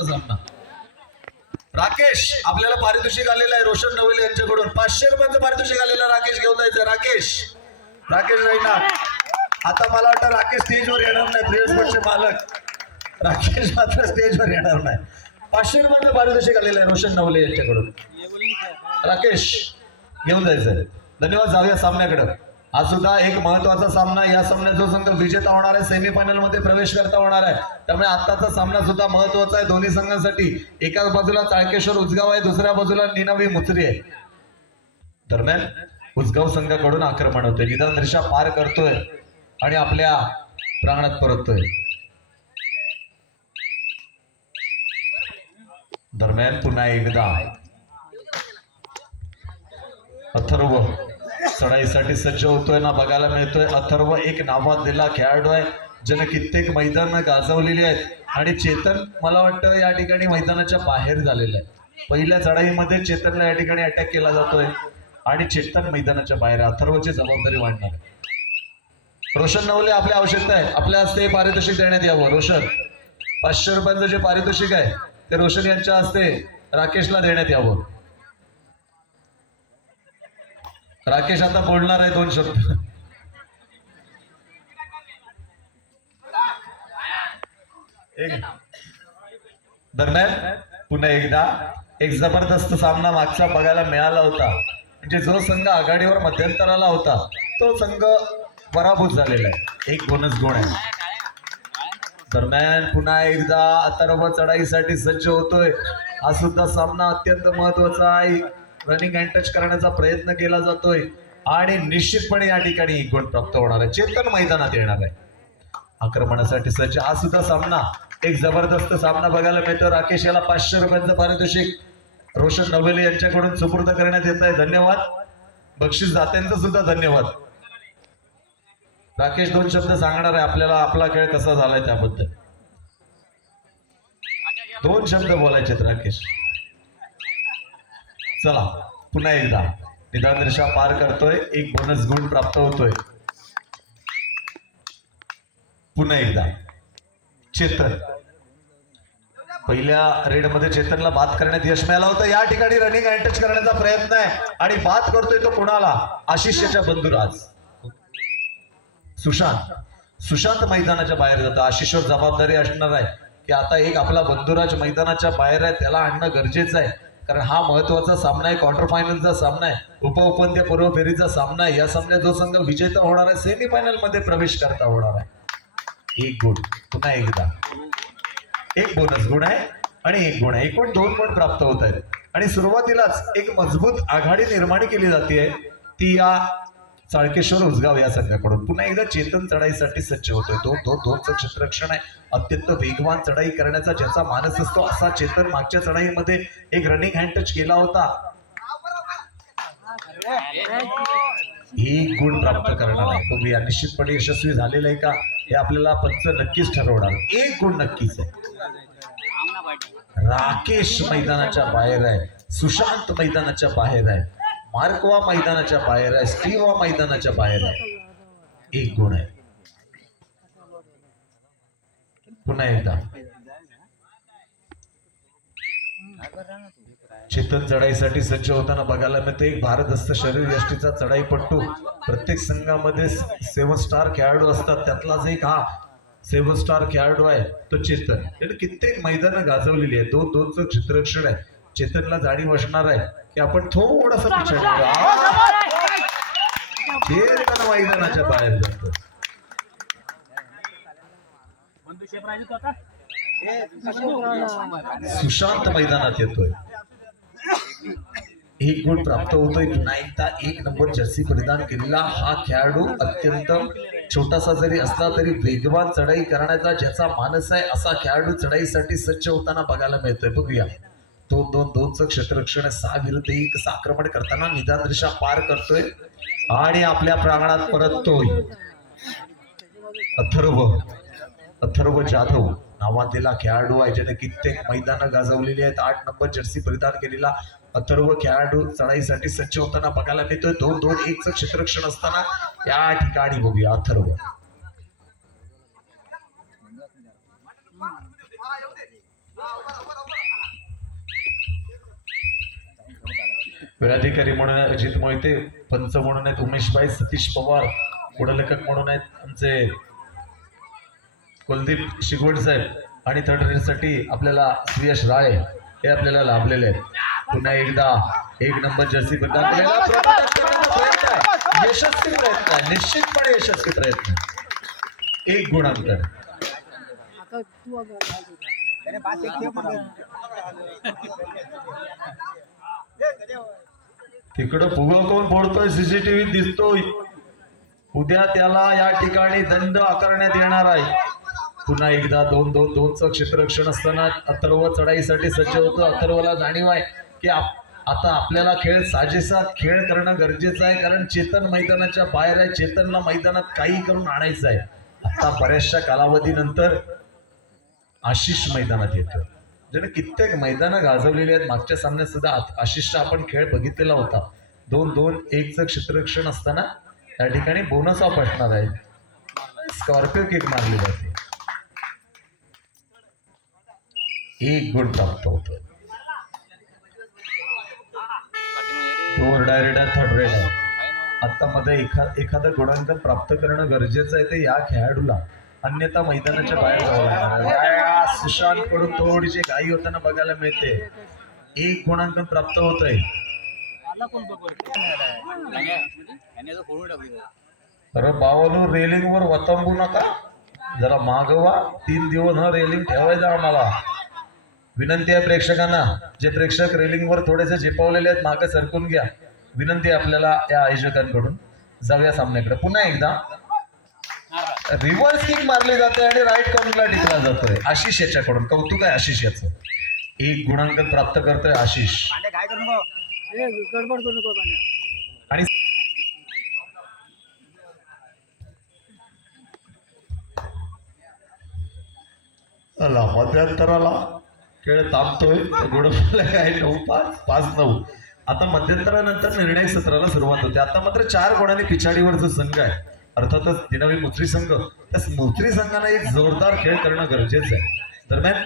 महत्वाचा सामना. राकेश आपल्याला पारितोषिक आलेलं आहे रोशन नवले यांच्याकडून 500 रुपयांचं पारितोषिक आलेलं. राकेश घेऊन जायचं. राकेश राहीणार. आता मला वाटतं राकेश स्टेजवर येणार नाही. प्रियस्पटचे मालक राकेश मात्र स्टेजवर येणार नाही. 500 रुपयांचं पारितोषिक आलेलं आहे रोशन नवले यांच्याकडून. राकेश घेऊन जायचं. धन्यवाद. जाऊया सामन्याकडे. हा सुद्धा एक महत्वाचा सामना. या सामन्यात जो संघ विजेता होणार आहे सेमीफायनल मध्ये प्रवेश करता होणार आहे. त्यामुळे आताचा सामना सुद्धा महत्वाचा आहे दोन्ही संघांसाठी. एका बाजूला चाळकेश्वर उजगाव आहे, दुसऱ्या बाजूला निनावी मुचरी आहे. दरम्यान उजगाव संघाकडून आक्रमण होते. निदान रेषा पार करतोय आणि आपल्या प्रांगणात परततोय. दरम्यान पुन्हा एकदा अथर्व चढाईसाठी सज्ज होतोय ना बघायला मिळतोय. अथर्व एक नावाजलेला खेळाडू आहे ज्याने कित्येक मैदान गाजवलेली आहेत. आणि चेतन मला वाटतं या ठिकाणी मैदानाच्या बाहेर झालेलं आहे. पहिल्या चढाईमध्ये चेतनला या ठिकाणी अटॅक केला जातोय आणि चेतन मैदानाच्या बाहेर. अथर्वची जबाबदारी वाढणार आहे. रोशन नवले आपल्या आवश्यकता आहे. आपल्या हस्ते पारितोषिक देण्यात यावं. रोशन 500 रुपयांचं जे पारितोषिक आहे ते रोशन यांच्या हस्ते राकेशला देण्यात यावं. राकेश आता बोलणार आहे 2 शब्द. दरम्यान पुन्हा एकदा एक जबरदस्त सामना मागचा बघायला मिळाला होता. म्हणजे जो संघ आघाडीवर मध्यंतराला होता तो संघ पराभूत झालेला आहे. एक बोनस गुण आहे. दरम्यान पुन्हा एकदा अथर्व चढाईसाठी सज्ज होतोय. हा सुद्धा सामना अत्यंत महत्वाचा आहे. रनिंग अँड टच करण्याचा प्रयत्न केला जातोय आणि निश्चितपणे या ठिकाणी एक गुण प्राप्त होणार आहे. चेतन मैदानात येणार आहे आक्रमणासाठी सज्ज. हा सुद्धा सामना एक जबरदस्त सामना बघायला मिळतो. राकेश याला 500 रुपयांचं पारितोषिक रोशन नवले यांच्याकडून सुपूर्द करण्यात येत आहे. धन्यवाद. बक्षीस दात्यांचं सुद्धा धन्यवाद. राकेश 2 शब्द सांगणार आहे आपल्याला आपला खेळ कसा झालाय त्याबद्दल. 2 शब्द बोलायचे राकेश. चला पुन्हा एकदा निदान रेषा पार करतोय. एक बोनस गुण प्राप्त होतोय. पुन्हा एकदा चेतन. पहिल्या रेडमध्ये चेतनला बाद करण्यात यश मिळालं होतं. या ठिकाणी रनिंग अँड टच करण्याचा प्रयत्न आहे आणि बाद करतोय तो कोणाला? आशिषच्या बंधुराज सुशांत मैदानाच्या बाहेर जातो. आशिषवर जबाबदारी असणार आहे की आता एक आपला बंधुराज मैदानाच्या बाहेर आहे, त्याला आणणं गरजेचं आहे. कारण हा महत्वाचा सामना आहे. क्वार्टर फायनलचा सामना आहे. उपउपांत्यपूर्व फेरीचा सामना आहे. या सामन्यात जो संघ विजेता होणार आहे सेमीफायनल मध्ये प्रवेश करता होणार आहे. एक गुण पुन्हा एकदा. एक बोनस गुण आहे आणि एक गुण आहे. एकूण 2 गुण प्राप्त होत आहेत. आणि सुरुवातीलाच एक मजबूत आघाडी निर्माण केली जाते ती या चाळकेश्वर उजगाव या संघाकडून. पुन्हा एकदा चेतन चढाईसाठी सज्ज होतोय. 2-2-2चं क्षेत्ररक्षण आहे. अत्यंत वेगवान चढाई करण्याचा ज्याचा मानस असतो असा चेतन मागच्या चढाईमध्ये एक रनिंग हँड टच केला होता. एक गुण प्राप्त करणार आहे. बघूया निश्चितपणे यशस्वी झालेलं आहे का हे आपल्याला पंच नक्कीच ठरवणार. एक गुण नक्कीच आहे. राकेश मैदानाच्या बाहेर आहे. सुशांत मैदानाच्या बाहेर आहे. मार्कवा मैदानाच्या बाहेर आहे. स्टीवा मैदानाच्या बाहेर आहे. एक गुण आहे. पुन्हा एकदा चेतन चढाईसाठी सज्ज होताना बघायला मिळते. एक भारदस्त शरीर यष्टीचा चढाईपट्टू. प्रत्येक संघामध्ये 7 स्टार खेळाडू असतात. त्यातलाच एक हा 7 स्टार खेळाडू आहे तो चेतन. त्याने कित्येक मैदानं गाजवलेली आहे. 2-2चं क्षेत्ररक्षण आहे. चेतनला जाणीव असणार आहे की आपण थोडस मैदानाच्या बाहेर जातो. सुशांत मैदानात येतोय. एक गुण प्राप्त होतोय. पुन्हा एकदा 1 नंबर जर्सी परिधान केलेला हा खेळाडू अत्यंत छोटासा जरी असला तरी वेगवान चढाई करण्याचा ज्याचा मानस आहे असा खेळाडू चढाईसाठी सज्ज होताना बघायला मिळतोय. बघूया 2-2-2चं क्षेत्ररक्षण 6 विरुद्ध 1 आक्रमण करताना निदान रेषा पार करतोय आणि आपल्या प्रांगणात परततोय. अथर्व जाधव नावाजलेला खेळाडू आहे ज्याने कित्येक मैदानं गाजवलेली आहेत. 8 नंबर जर्सी परिधान केलेला अथर्व खेळाडू चढाईसाठी सज्ज होताना बघायला मिळतोय. 2-2-1चं क्षेत्ररक्षण असताना या ठिकाणी बघूया अथर्व. वेळाधिकारी म्हणून अजित मोहिते, पंच म्हणून आहेत उमेशभाई सतीश पवार, पुढलेखक म्हणून आहेत आमचे कुलदीप शिगवड साहेब आणि थर्ड रेससाठी आपल्याला श्रेयश राय हे आपल्याला लाभलेले आहेत. पुन्हा एकदा एक नंबर जर्सी प्रदान केलेला प्रयत्न आहे, यशस्वी प्रयत्न आहे, निश्चितपणे यशस्वी प्रयत्न. एक गुणांतर. तिकडं फुगं कोण फोडतोय सीसीटीव्ही दिसतोय. उद्या त्याला या ठिकाणी दंड आकारण्यात येणार आहे. पुन्हा एकदा 2-2-2चं क्षेत्ररक्षण असताना अथर्व चढाईसाठी सज्ज होतो. अथर्वला जाणीव आहे की आता आपल्याला खेळ साजेसा खेळ करणं गरजेचं आहे, कारण चेतन मैदानाच्या बाहेर आहे. चेतनला मैदानात काही करून आणायचं आहे. आता बऱ्याचशा कालावधीनंतर आशिष मैदानात येतो, ज्याने कित्येक मैदानं गाजवलेली आहेत. मागच्या सामन्यात सुद्धा आशिषचा आपण खेळ बघितलेला होता. 2-2-1चं क्षेत्ररक्षण असताना त्या ठिकाणी बोनस ऑफ असणार आहे. स्कॉर्पिओ किक मारली जाते, 1 गुण प्राप्त होतो. Four direct third red. आता मध्ये एखादं गुणांकन प्राप्त करणं गरजेचं आहे ते या खेळाडूला, अन्यथा मैदानाच्या बाहेर जावं लागणार. सुशांत कडून थोडीशी घाई होताना बघायला मिळते. 1 गुणांकन प्राप्त होत आहे. अरे बावलू, रेलिंग वर वतंबू नका, जरा मागवा. 3 दिवस रेलिंग ठेवायचं आम्हाला. विनंती आहे प्रेक्षकांना, जे प्रेक्षक रेलिंग वर थोडेसे झेपावलेले आहेत मागे सरकून घ्या. विनंती आहे आपल्याला या आयोजकांकडून. जाऊया सामन्याकडे. पुन्हा एकदा रिव्हर्स किक मारली जाते आणि राईट कॉर्नरला टिकला जातोय आशिष याच्याकडून. कौतुक आहे आशिष याचं. 1 गुणांकन प्राप्त करतोय आशिष. आणि मध्यंतराला खेळ थांबतोय. गुणफल काय 9-5-5-9. आता मध्यंतरानंतर निर्णायक सत्राला सुरुवात होते. आता मात्र 4 गुणांनी पिछाडीवरचा संघ आहे, अर्थातच दिनवी मुत्री संघ. त्या मुत्री संघाने एक जोरदार खेळ करणं गरजेचं आहे. दरम्यान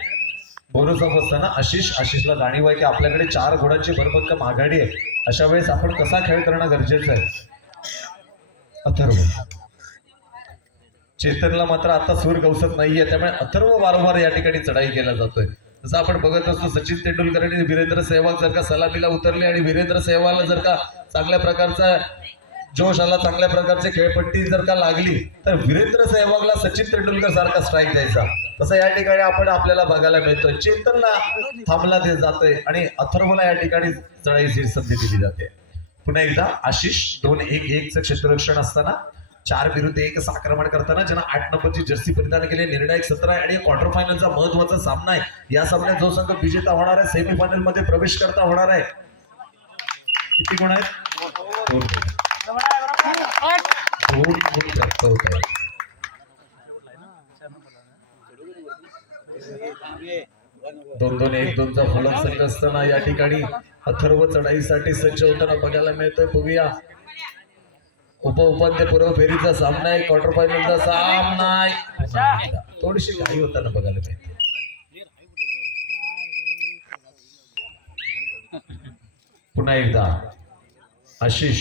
बोनस ऑफ असताना आशिषला जाणीव आहे की आपल्याकडे 4 गुणांची भरभक्कम आघाडी आहे. अशा वेळेस आपण कसा खेळ करणं गरजेचं आहे. अथर्व, चेतनला मात्र आता सूर गवसत नाहीये, त्यामुळे अथर्व वारंवार या ठिकाणी चढाई केला जातोय. जसं आपण बघत असतो सचिन तेंडुलकर आणि वीरेंद्र सहवाग जर का सलामीला उतरले आणि वीरेंद्र सहवागला जर का चांगल्या प्रकारचा जोश आला, चांगल्या प्रकारची खेळपट्टी जर का लागली, तर वीरेंद्र सहवागला सचिन तेंडुलकर सारखा स्ट्राईक द्यायचा. तसं या ठिकाणी आपण आपल्याला बघायला मिळतोय. चेतनला थांबला ते जातोय आणि अथर्वला या ठिकाणी चढाईची संधी दिली जाते. पुन्हा एकदा आशिष 2-1-1चं क्षेत्ररक्षण असताना 4-1 आक्रमण करताना ज्यांना 8 नंबरची जर्सी परिधान केली. निर्णायक सत्र आहे आणि क्वार्टर फायनलचा महत्वाचा सामना आहे. या सामन्यात जो संघ विजेता होणार आहे सेमीफायनल मध्ये प्रवेश करता होणार आहे. किती गुण आहेत? 2 गुण प्राप्त होत आहेत. 2-2-1-2चा फलक संघ असताना या ठिकाणी अथर्व चढाईसाठी सज्ज होताना बघायला मिळतोय. बघूया उपांत्यपूर्व फेरीचा सामना आहे, क्वार्टर फायनलचा सामना आहे. थोडीशी घाई होताना बघायला मिळते. पुन्हा एकदा आशिष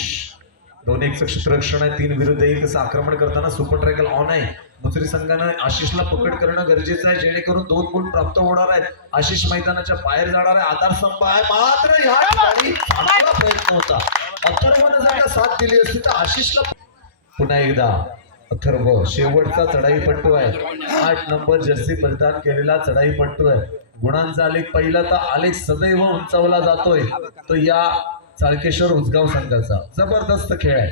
2-1चं क्षेत्ररक्षण आहे. 3-1 आक्रमण करताना सुपर ट्रॅकल ऑन आहे. मुसरी संघानं आशिषला पकड करणं गरजेचं आहे, जेणेकरून 2 गुण प्राप्त होणार आहेत. आशिष मैदानाच्या बाहेर जाणार आहे. आधारस्तंभ आहे, मात्र ह्या ठिकाणी चांगला प्रयत्न होता. अथर्वनं जर का साथ दिली असती तर आशिषला. पुन्हा एकदा अथर्व शेवटचा चढाईपट्टू आहे. 8 नंबर जर्सी परिधान केलेला चढाईपट्टू आहे. गुणांचा आलेख पहिला तर आलेख सदैव उंचावला जातोय तो या चाळकेश्वर उजगाव संघाचा. जबरदस्त खेळ आहे.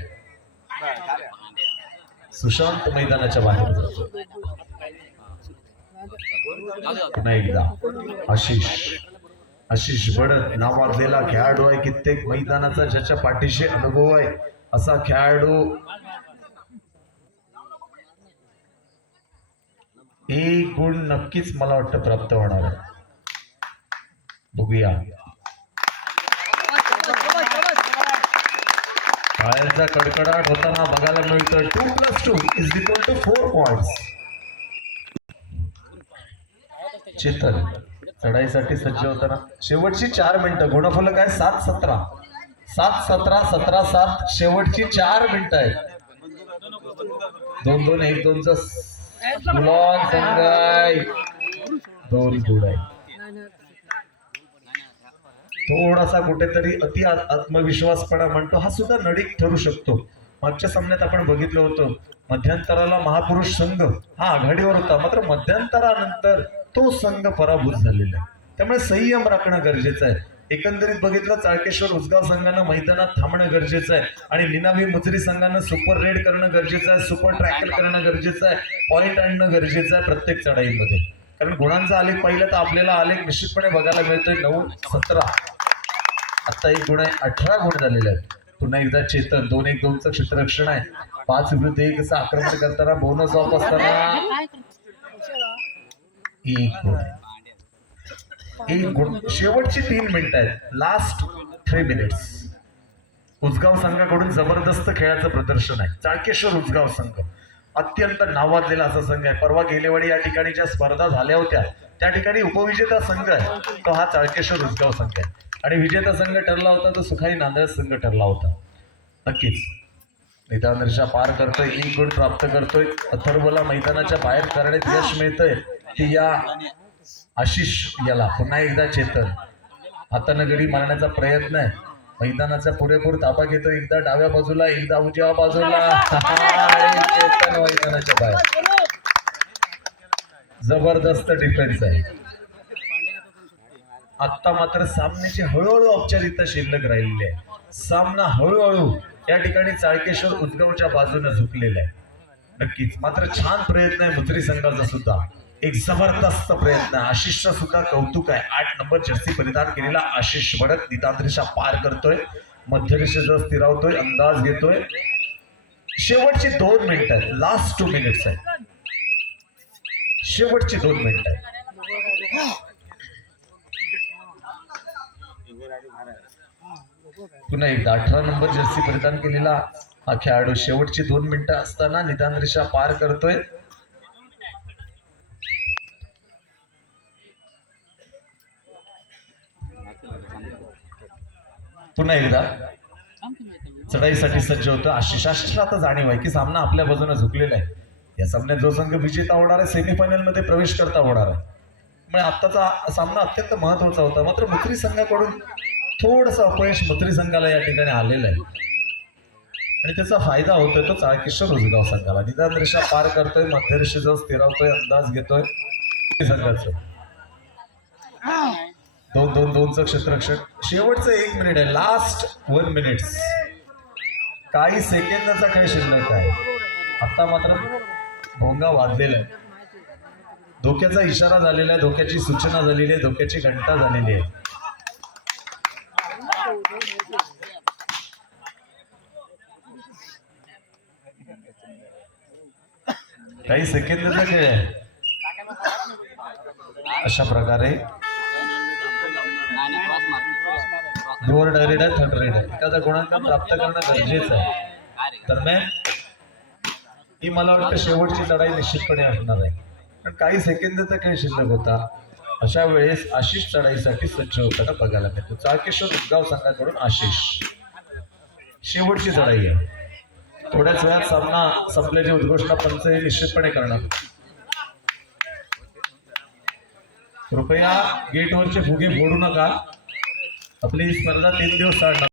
सुशांत मैदानाच्या बाहेर जातो. पुन्हा एकदा आशिष बडत नावाजलेला खेळाडू आहे. कित्येक मैदानाचा ज्याच्या पाठीशी अनुभव आहे असा खेळाडू. 1 गुण नक्कीच मला वाटतं प्राप्त होणार आहे. बघूया. पायाचा कडकडाट होताना बघायला मिळतोय. 2+2 = 4 पॉइंट्स. चेतन चढाईसाठी सज्ज होताना शेवटची 4 मिनिटं. गुणफल काय 7-17 7-17 17-7 शेवटची 4 मिनिटं आहेत. 2-2 1-2चा गुलाल संघ आहे. 2 गुण आहे. थोडासा कुठेतरी अति आत्मविश्वासपणा म्हणतो हा सुद्धा नडीक ठरू शकतो. मागच्या सामन्यात आपण बघितलं होतं मध्यंतराला महापुरुष संघ हा आघाडीवर होता, मात्र मध्यंतरानंतर तो संघ पराभूत झालेला आहे. त्यामुळे संयम राखणं गरजेचं आहे. एकंदरीत बघितलं चाळकेश्वर उसगाव संघानं मैदानात थांबणं गरजेचं आहे आणि निनावी मुजरी संघानं सुपर रेड करणं गरजेचं आहे, सुपर ट्रॅकल करणं गरजेचं आहे, पॉईंट आणणं गरजेचं आहे प्रत्येक चढाईमध्ये. कारण गुणांचा आलेख पाहिलं तर आपल्याला आलेख निश्चितपणे बघायला मिळतोय 9-17. आता 1 गुण आहे, 18 गुण झालेले आहेत. पुन्हा एकदा चेतन 2-1-2चं क्षेत्ररक्षण आहे. 5 विरुद्ध 1 असं आक्रमण करताना बोनस ऑफ असताना 1 गुण. 1 गुण. शेवटची 3 मिनिटं आहेत. Last 3 minutes. उसगाव संघाकडून जबरदस्त खेळाचं प्रदर्शन आहे. चाळकेश्वर उसगाव संघ अत्यंत नावाजलेला असा संघ आहे. परवा गेलेवाडी या ठिकाणी ज्या स्पर्धा झाल्या होत्या त्या ठिकाणी उपविजेता संघ आहे तो हा चाळकेश्वर उसगाव संघ आहे आणि विजेता संघ ठरला होता तो सुखाई नांदेड संघ ठरला होता. नक्कीच निदान रेषा पार करतोय, 1 गुण प्राप्त करतोय. अथर्वला मैदानाच्या बाहेर करण्यात यश मिळतंय की या आशिष याला. पुन्हा एकदा चेतन हातानं गडी मारण्याचा प्रयत्न आहे. मैदानाचा पुरेपूर ताबा घेतो. एकदा डाव्या बाजूला एकदा उजव्या बाजूला. चेतन मैदानाच्या बाहेर. जबरदस्त डिफेन्स आहे. आता मात्र सामन्याची हळूहळू औपचारिकता शिल्लक राहिलेली आहे. सामना हळूहळू या ठिकाणी चाळकेश्वर उसगावच्या बाजूने झुकलेला आहे. नक्कीच मात्र छान प्रयत्न आहे मुजरी संघाचा सुद्धा. एक जबरदस्त प्रयत्न आहे. आशिषचा सुद्धा कौतुक आहे. 8 नंबर जर्सी परिधान केलेला आशिष बडत निदान रेषा पार करतोय. मध्य रेषेजवळ स्थिरावतोय, अंदाज घेतोय. शेवटची 2 मिनिटं आहेत. लास्ट 2 मिनिट्स आहेत. शेवटची 2 मिनिटं आहेत. पुन्हा एकदा 18 नंबर जर्सी परिधान केलेला हा खेळाडू शेवटची 2 मिनिटं असताना निदान रेषा पार करतोय. पुन्हा एकदा चढाईसाठी सज्ज होतं आशिष. आशिषला आता जाणीव आहे की सामना आपल्या बाजूने झुकलेला आहे. या सामन्यात जो संघ विजेता होणार आहे सेमीफायनल मध्ये प्रवेश करता होणार आहे. म्हणजे आत्ताचा सामना अत्यंत महत्वाचा होता. मात्र मुजरी संघाकडून थोडंसं अपयश मुजरी संघाला या ठिकाणी आलेलं आहे आणि त्याचा फायदा होतोय तो चाळकेश्वर उसगाव संघाला. निदान रेषा पार करतोय, मध्य रेषेजवळ स्थिरावतोय, अंदाज घेतोय संघाचं. 2-2-2चं क्षेत्ररक्षण. शेवटचं 1 मिनिट आहे. Last 1 minutes. काही सेकंदाचा खेळ शिल्लक आहे. आता मात्र भोंगा वाजलेला आहे. धोक्याचा इशारा झालेला आहे, धोक्याची सूचना झालेली आहे, धोक्याची घंटा झालेली आहे. काही सेकंदाचा खेळ आहे. अशा प्रकारे लोअर डायरेक्ट आहे, थर्ड रेड आहे. एखादा गुणांक प्राप्त करणं गरजेचं आहे. दरम्यान ही मला वाटतं शेवटची लढाई निश्चितपणे असणार आहे. पण काही सेकंदाचा खेळ शिल्लक होता. अशा वेळेस आशिष चढाईसाठी सज्ज होताना बघायला मिळतो. चाळकेश्वर उसगाव संघाकडून आशिष. शेवटची चढाई आहे. थोड्याच वेळात सामना संपल्याची उद्घोषणा पंच हे निश्चितपणे करणार. कृपया गेटवरचे फुगे फोडू नका. आपली स्पर्धा 3 दिवस चालणार.